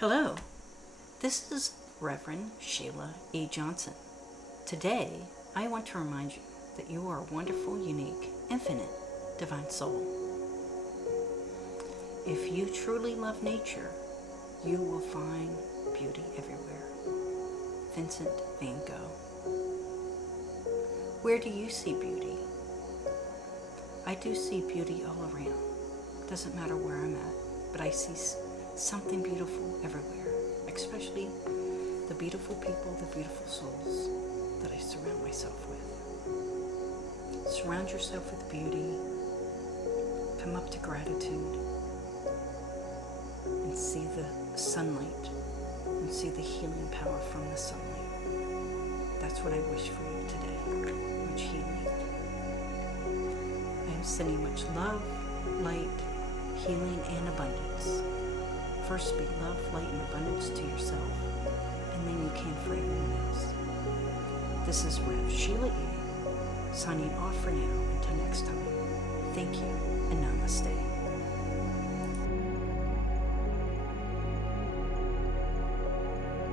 Hello, this is Reverend Sheila E. Johnson. Today, I want to remind you that you are a wonderful, unique, infinite, divine soul. If you truly love nature, you will find beauty everywhere. Vincent VanGogh. Where do you see beauty? I do see beauty all around. Doesn't matter where I'm at, but I see something beautiful everywhere, especially the beautiful people, the beautiful souls that I surround myself with. Surround yourself with beauty. Come up to gratitude and see the sunlight and see the healing power from the sunlight. That's what I wish for you today. Much healing. I am sending much love, light, healing, and abundance. First, be love, light, and abundance to yourself, and then you can for everyone else. This is Rev Sheila E. signing off for now until next time. Thank you, and namaste.